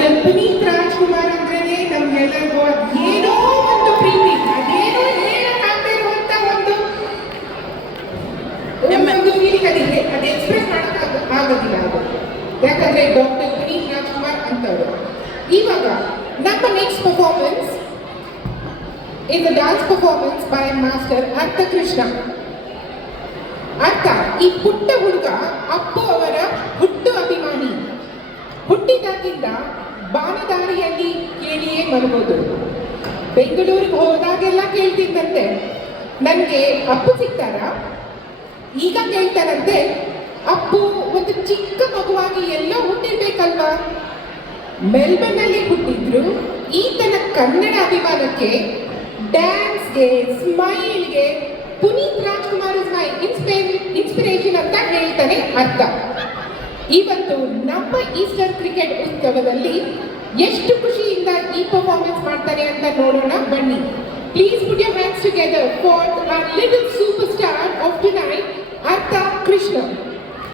Doctor Puneeth Rajkumar ಅಂದ್ರೇನೆ ನಮ್ಗೆಲ್ಲರಿಗೂ ಏನೋ ಒಂದು ಪ್ರೀತಿ, ಅದೇನೋ ಹೇಳಕ್ಕಾಗದೇ ಇರುವಂತ ಒಂದು ಫೀಲಿಂಗ್ ಅದಿದೆ. ಅದು ಎಕ್ಸ್ಪ್ರೆಸ್ ಆಗೋದಿಲ್ಲ ಅದು, ಯಾಕಂದ್ರೆ ಡಾಕ್ಟರ್ ಪುನೀತ್ ರಾಜ್ಕುಮಾರ್ ಅಂತವರು. ಇವಾಗ ನಮ್ಮ next performance is a dance performance by Master Artha Krishna. ಅರ್ಥ ಈ ಪುಟ್ಟ ಹುಡುಗ ಅಪ್ಪು ಅವರ ಹುಟ್ಟು ಅಭಿಮಾನಿ. ಹುಟ್ಟಿದಾಗಿಂದ ಬಾನದಾರಿಯಲ್ಲಿ ಕೇಳಿಯೇ ಬರಬಹುದು. ಬೆಂಗಳೂರಿಗೆ ಹೋದಾಗೆಲ್ಲ ಕೇಳ್ತಿದ್ದಂತೆ, ನನಗೆ ಅಪ್ಪು ಸಿಗ್ತಾರಾ? ಈಗ ಕೇಳ್ತಾರಂತೆ, ಅಪ್ಪು ಒಂದು ಚಿಕ್ಕ ಮಗುವಾಗಿ ಎಲ್ಲ ಹುಟ್ಟಿರ್ಬೇಕಲ್ವಾ? ಮೆಲ್ಬರ್ನ್ನಲ್ಲಿ ಹುಟ್ಟಿದ್ರು ಈತನ ಕನ್ನಡ ಅಭಿಮಾನಕ್ಕೆ, ಡ್ಯಾನ್ಸ್ಗೆ, ಸ್ಮೈಲ್ಗೆ Puneeth Rajkumar is my inspiration ಅಂತ ಹೇಳ್ತಾನೆ ಅರ್ಥ. ಇವತ್ತು ನಮ್ಮ ಈಸ್ಟರ್ ಕ್ರಿಕೆಟ್ ಉತ್ಸವದಲ್ಲಿ ಎಷ್ಟು ಖುಷಿಯಿಂದ ಈ ಪರ್ಫಾರ್ಮೆನ್ಸ್ ಮಾಡ್ತಾರೆ ಅಂತ ನೋಡೋಣ ಬನ್ನಿ. Please put your hands together for our little super